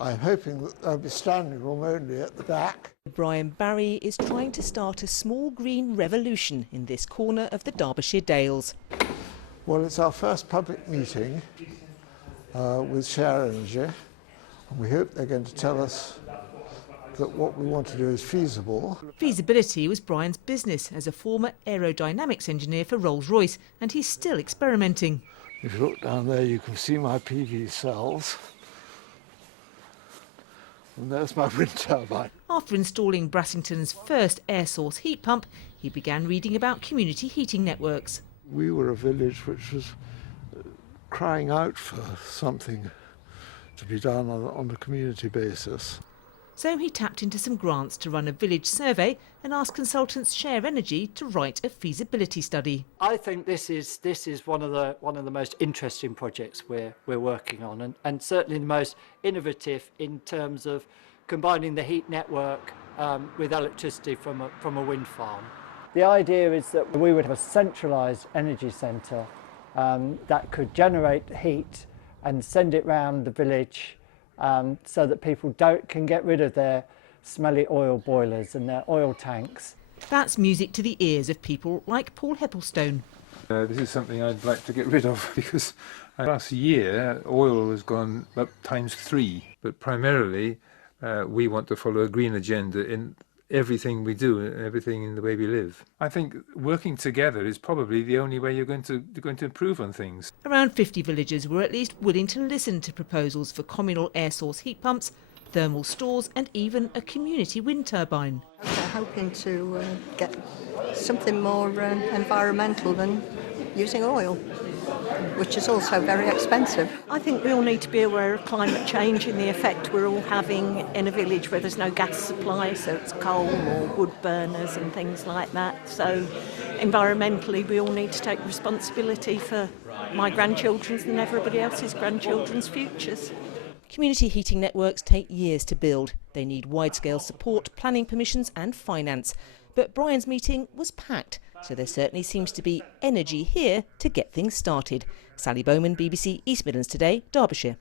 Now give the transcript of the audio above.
I'm hoping that they'll be standing room only at the back. Brian Barry is trying to start a small green revolution in this corner of the Derbyshire Dales. Well, it's our first public meeting with Share Energy, and we hope they're going to tell us that what we want to do is feasible. Feasibility was Brian's business as a former aerodynamics engineer for Rolls-Royce, and he's still experimenting. If you look down there, you can see my PV cells. And there's my wind turbine. After installing Brassington's first air source heat pump, he began reading about community heating networks. We were a village which was crying out for something to be done on a community basis. So he tapped into some grants to run a village survey and asked consultants Share Energy to write a feasibility study. I think this is one of the most interesting projects we're working on, and certainly the most innovative in terms of combining the heat network with electricity from a wind farm. The idea is that we would have a centralised energy centre that could generate heat and send it round the village. So that people can get rid of their smelly oil boilers and their oil tanks. That's music to the ears of people like Paul Heppelstone. This is something I'd like to get rid of because last year oil has gone up ×3, but primarily we want to follow a green agenda in everything we do and everything in the way we live. I think working together is probably the only way you're going to improve on things. Around 50 villagers were at least willing to listen to proposals for communal air source heat pumps, thermal stores and even a community wind turbine. They're hoping to get something more environmental than using oil, which is also very expensive. I think we all need to be aware of climate change and the effect we're all having in a village where there's no gas supply, so it's coal or wood burners and things like that. So environmentally we all need to take responsibility for my grandchildren's and everybody else's grandchildren's futures. Community heating networks take years to build. They need wide-scale support, planning permissions and finance. But Brian's meeting was packed, so there certainly seems to be energy here to get things started. Sally Bowman, BBC East Midlands Today, Derbyshire.